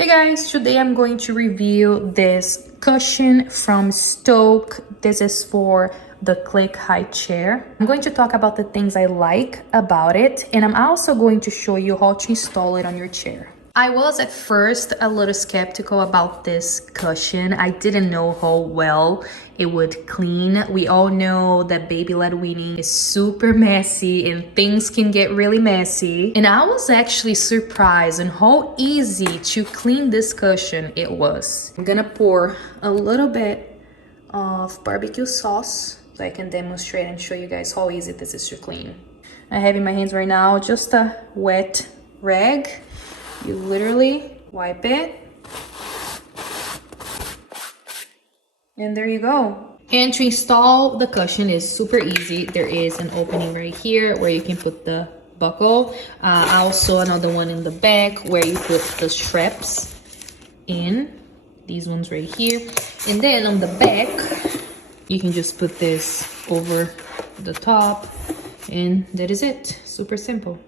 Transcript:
Hey guys, today I'm going to review this cushion from Stokke. This is for the Clikk High Chair. I'm going to talk about the things I like about it, and I'm also going to show you how to install it on your chair. I was at first a little skeptical about this cushion. I didn't know how well it would clean. We all know that baby-led weaning is super messy and things can get really messy. And I was actually surprised on how easy to clean this cushion it was. I'm gonna pour a little bit of barbecue sauce so I can demonstrate and show you guys how easy this is to clean. I have in my hands right now just a wet rag. You literally wipe it. And there you go. And to install the cushion is super easy. There is an opening right here where you can put the buckle. Also another one in the back where you put the straps in. These ones right here. And then on the back, you can just put this over the top. And that is it. Super simple.